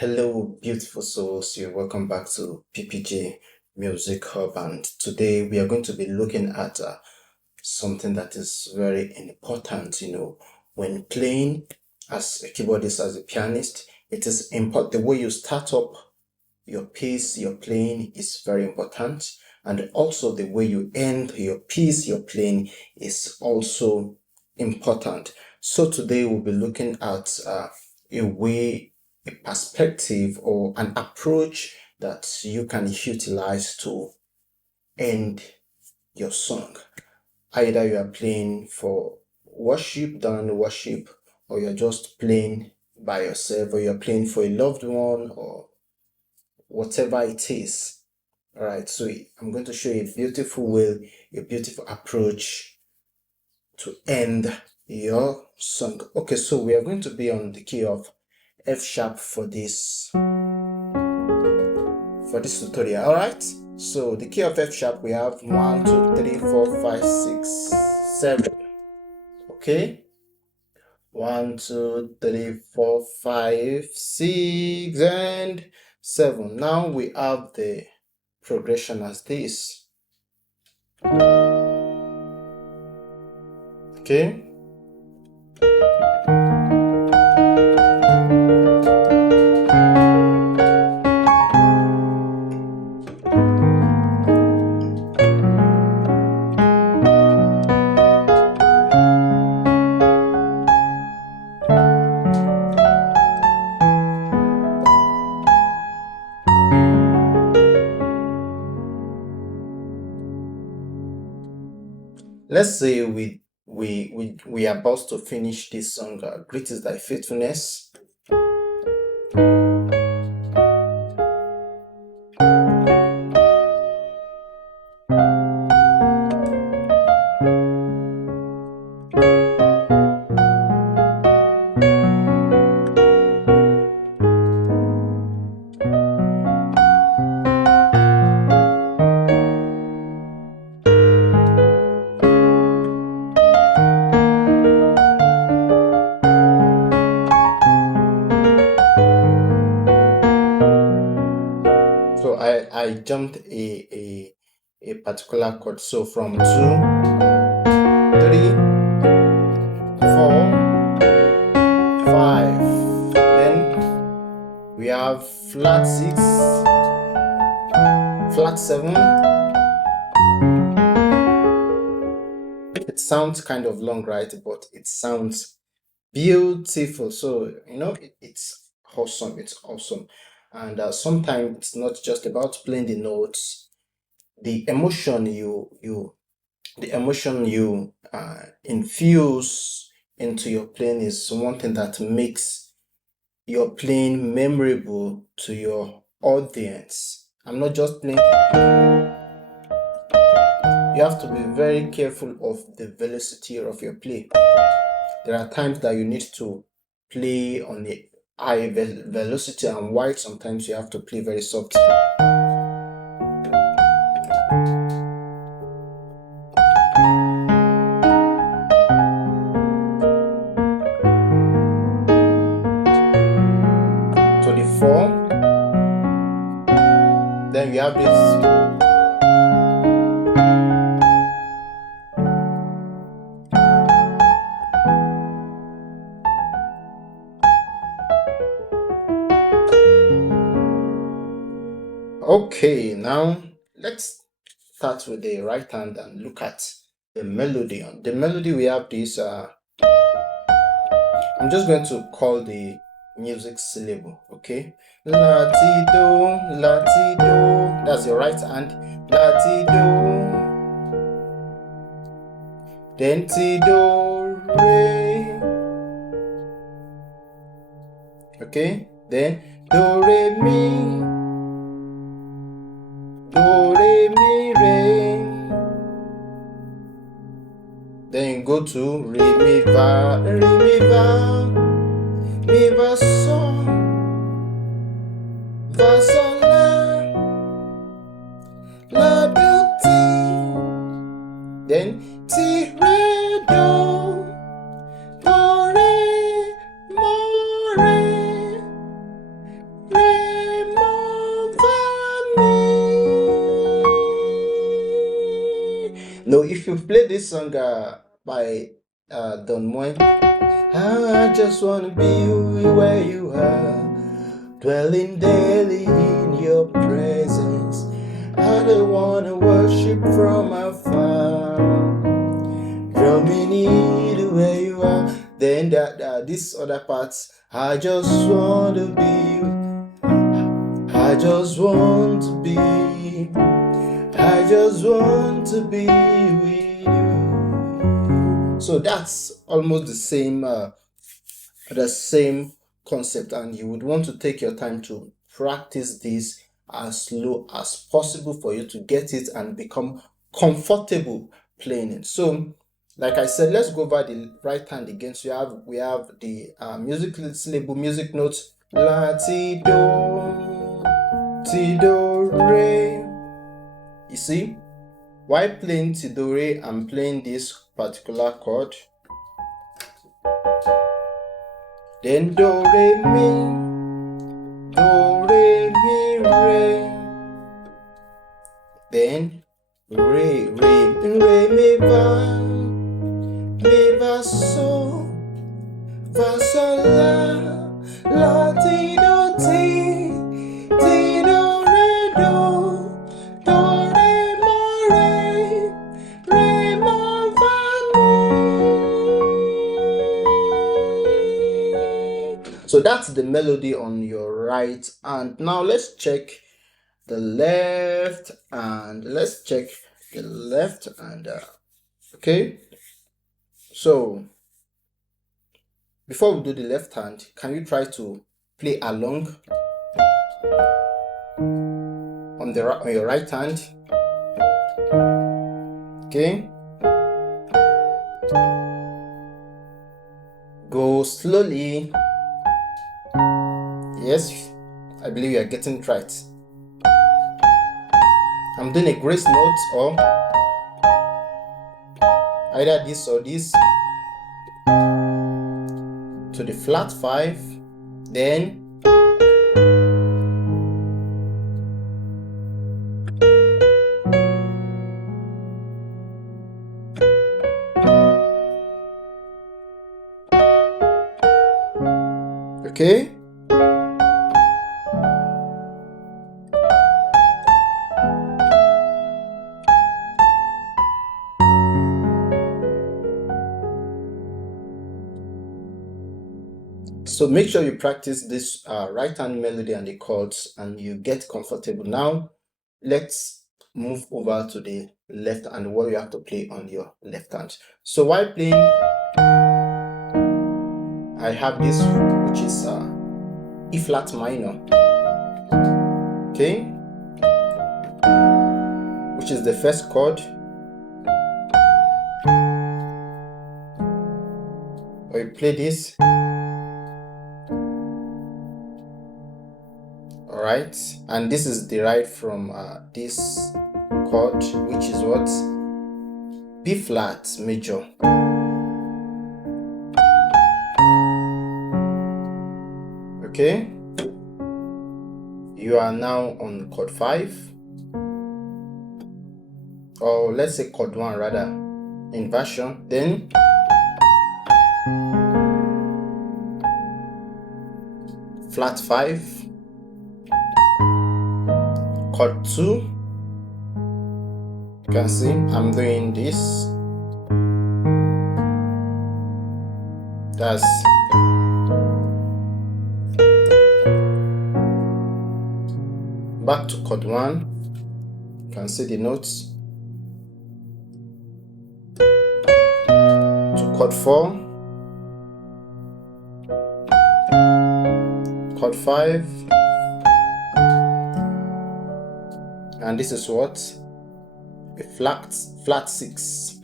Hello, beautiful souls. You're welcome back to PPJ Music Hub, and today we are going to be looking at something that is very important. When playing as a keyboardist, as a pianist, it is important. The way you start up your piece, your playing is very important, and also the way you end your piece, your playing is also important. So today we'll be looking at a way, a perspective, or an approach that you can utilize to end your song. Either you are playing for worship, done worship, or you're just playing by yourself, or you're playing for a loved one, or whatever it is. All right, so I'm going to show you a beautiful way, a beautiful approach to end your song. Okay, so we are going to be on the key of F sharp for this tutorial. All right, so the key of F sharp, we have 1 2 3 4 5 6 7. Okay, 1 2 3 4 5 6 and 7. Now we have the progression as this. Okay, let's say we are about to finish this song. Great is thy faithfulness. So I jumped a particular chord. So from 2 3 4 5, then we have flat 6, flat 7. It sounds kind of long, right? But it sounds beautiful. So it's awesome. It's awesome. And sometimes it's not just about playing the notes. The emotion you infuse into your playing is one thing that makes your playing memorable to your audience. I'm not just playing. You have to be very careful of the velocity of your play. There are times that you need to play on a high velocity and wide. Sometimes you have to play very soft. To the 4. Then we have this. Okay, now let's start with the right hand and look at the melody. On the melody, we have this. I'm just going to call the music syllable. Okay, la ti do, la ti do. That's your right hand. La ti do. Then ti do re. Okay, then do re mi. Do re mi re. Then go to re mi va sol la do ti. Then ti re do re mo re you play this song by Don Moen, I just wanna be where you are, dwelling daily in your presence. I don't wanna worship from afar, draw me near to where you are. Then this other part, I just want to be, I just want to be, I just want to be with you. So that's almost the same concept, and you would want to take your time to practice this as slow as possible for you to get it and become comfortable playing it. So like I said, let's go over the right hand again. So we have the music label, music notes, la ti do re. You see, while playing ti do re, I'm playing this particular chord. Then do re mi re. Then re mi va so la ti do re do re mo fa mi. So that's the melody on your right. And now let's check the left, and let's check the left and okay. So before we do the left hand, can you try to play along on your right hand? Okay, go slowly. Yes, I believe you are getting it right. I'm doing a grace note, or either this or this, to the flat 5, then okay. So make sure you practice this right hand melody and the chords and you get comfortable. Now let's move over to the left hand, what you have to play on your left hand. So while playing, I have this, which is E flat minor, okay, which is the first chord. Or you play this. Alright, and this is derived from this chord, which is what? B flat major. Okay, you are now on chord 5, or let's say chord 1 rather, inversion. Then flat 5, chord 2. You can see I'm doing this. That's back to chord 1. You can see the notes. To chord 4, chord 5, and this is what? A flat 6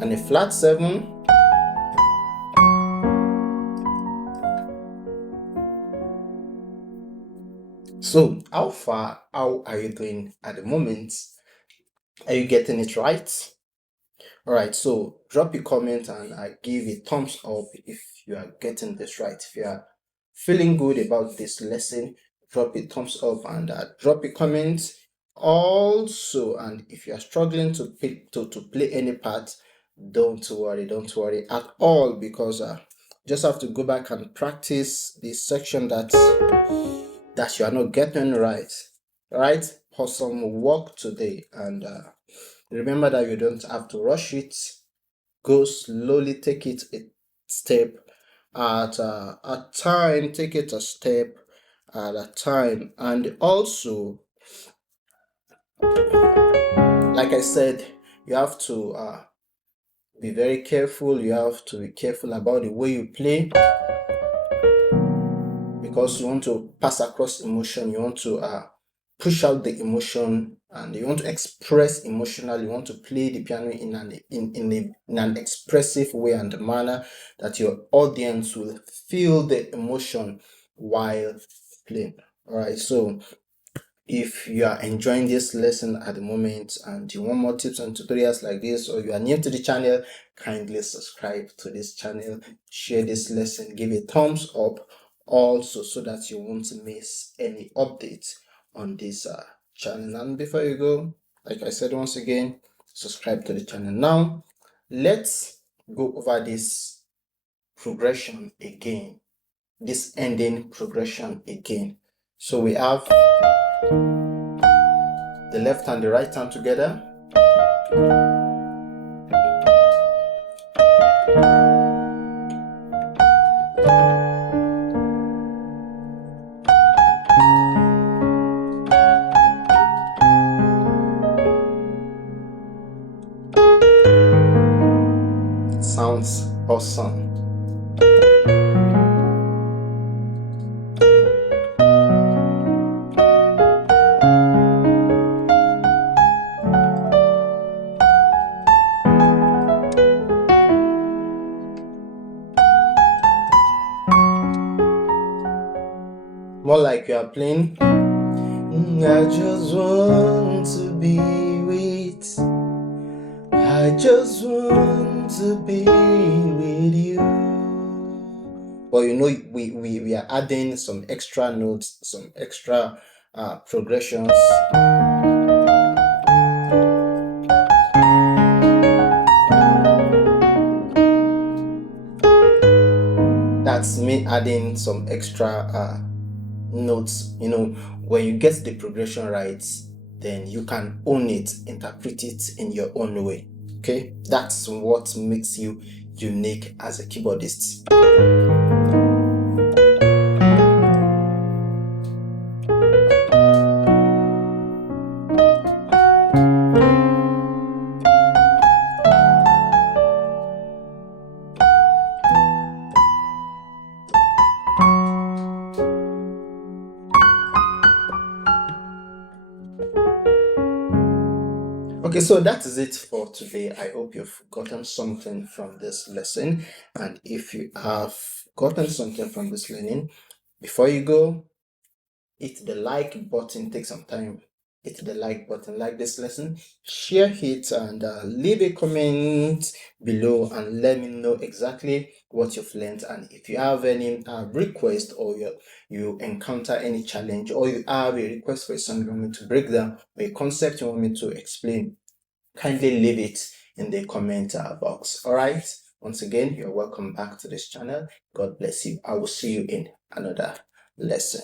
and a flat 7. So how are you doing at the moment? Are you getting it right? All right, so drop a comment and I give a thumbs up if you are getting this right. If you are feeling good about this lesson, drop a thumbs up and drop a comment also, and if you are struggling to play any part, don't worry at all, because just have to go back and practice the section that you are not getting right. For some work today, and remember that you don't have to rush it. Go slowly, take it a step at a time, take it a step at a time. And also, like I said, you have to be very careful. You have to be careful about the way you play, because you want to pass across emotion. You want to push out the emotion, and you want to express emotionally. You want to play the piano in an expressive way and manner that your audience will feel the emotion while playing. All right, so if you are enjoying this lesson at the moment and you want more tips and tutorials like this, or you are new to the channel, kindly subscribe to this channel, share this lesson, give a thumbs up also, so that you won't miss any updates on this channel. And before you go, like I said once again, subscribe to the channel. Now let's go over this progression again, this ending progression again. So we have the left and the right hand together. Sounds awesome. More like you are playing. I just want to be with. I just want to be with you. But you know, we are adding some extra notes, some extra progressions. That's me adding some extra notes. You know, when you get the progression right, then you can own it, interpret it in your own way. Okay, that's what makes you unique as a keyboardist. Okay, so that is it for today. I hope you've gotten something from this lesson. And if you have gotten something from this learning, before you go, hit the like button. Take some time, hit the like button, like this lesson, share it, and leave a comment below and let me know exactly what you've learned. And if you have any request, or you encounter any challenge, or you have a request for a song you want me to break down, or a concept you want me to explain, kindly leave it in the comment box. All right, once again, you're welcome back to this channel. God bless you. I will see you in another lesson.